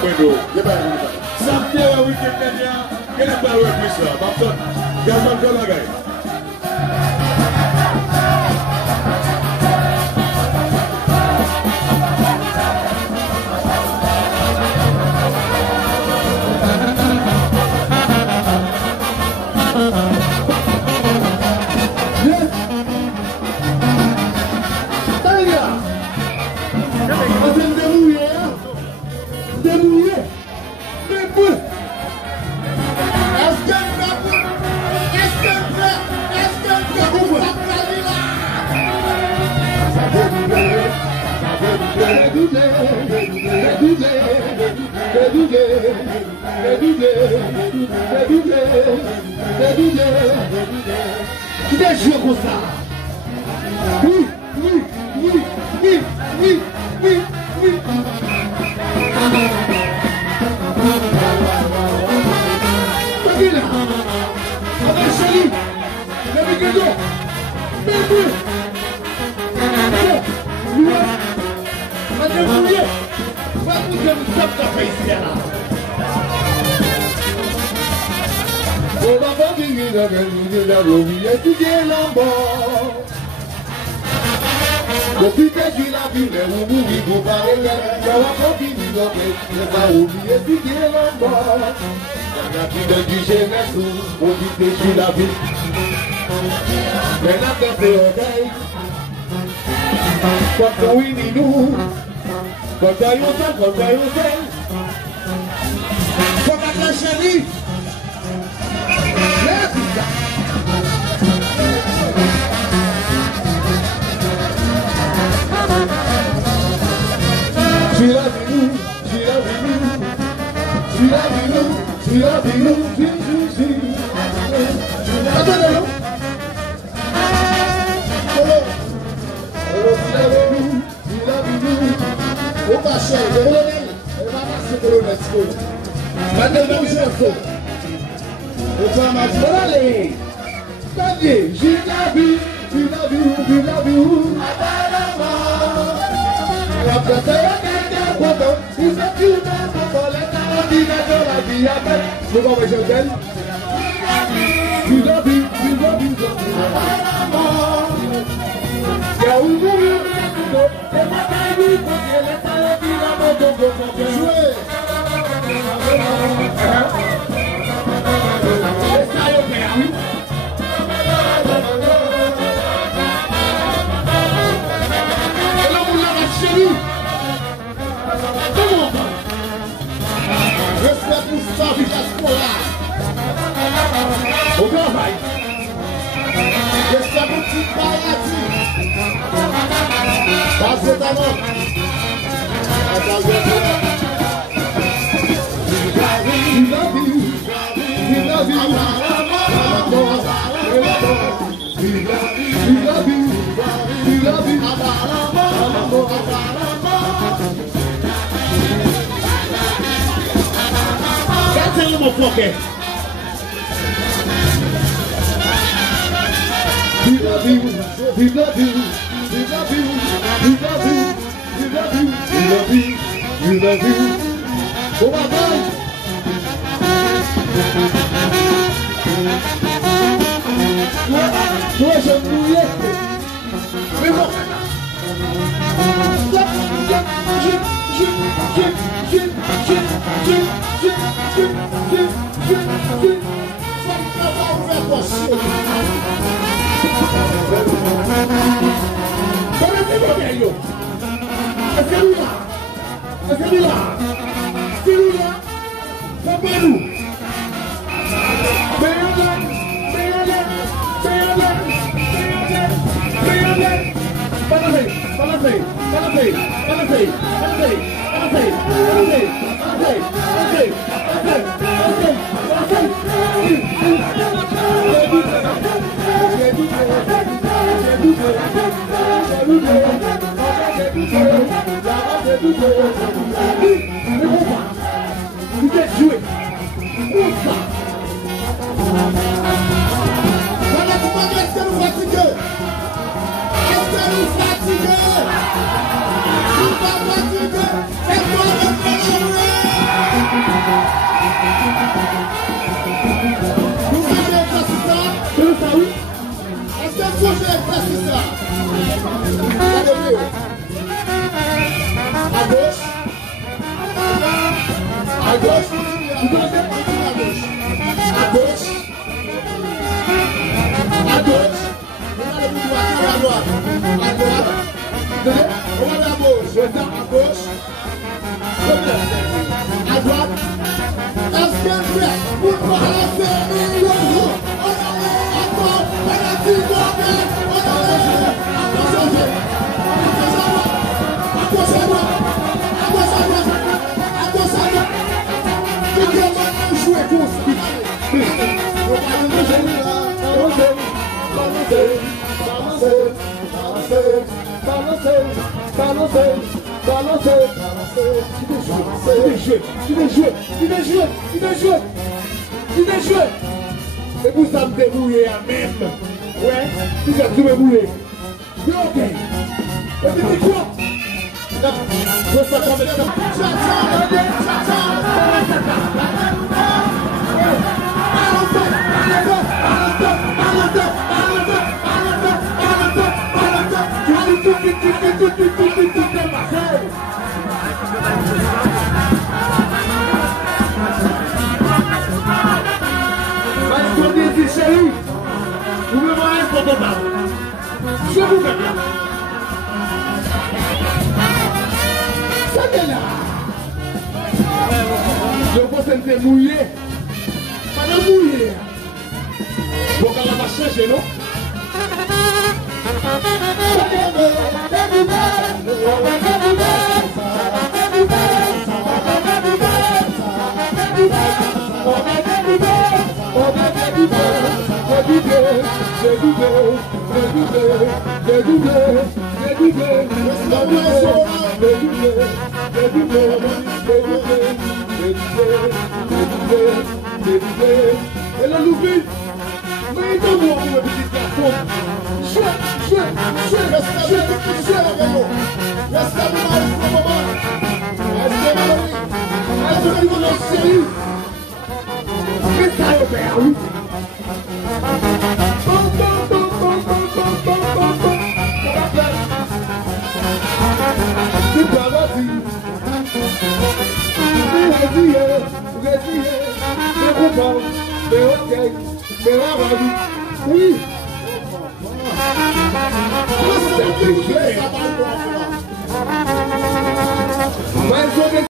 Bueno. Samedi, le week-end dernier, quel est le plus là? Babson, Gazman Kolagay. Qui est joué comme ça? Oui, oui, oui, oui, oui, oui, oui. Sabina, avec Chélie, le Miguelo, Bébé, Madame Fouillé, va vous dire une top de face là. On va pas finir de gagner la roue et tout est l'embord. Depuis que tu l'as vu, les roux, ils vont parler, on va pas finir de gagner la roue et tout est l'embord. On a pris de du jeunesse, on dit que tu l'as vu. Mais là, quand c'est ok, quand on est nous, quand on est quand on est chérie. gauche. Vous connaissez? À gauche. À gauche. Regardez-vous droite, à droite. À droite. Regardez à gauche. À gauche. À droite. Est-ce que vous êtes pour balancer les roues? On allait à droite. Penalty corner. On allait. À gauche à droite. À gauche à droite. À gauche à droite. Qui vient maintenant jouer pour ce qui et vous ça me débrouillez à même. Ouais, vous êtes tout débrouillé. Ok. Et c'est quoi? Je sais pas mettre ça. Chérie, vous me voyez pour ton bas. Je vous fais bien. C'est là. Je vois que c'est mouillé. Pas de mouillé. Bon, quand on va changer, non? Et la loupe, mais il doit voir le petit garçon. Je oui.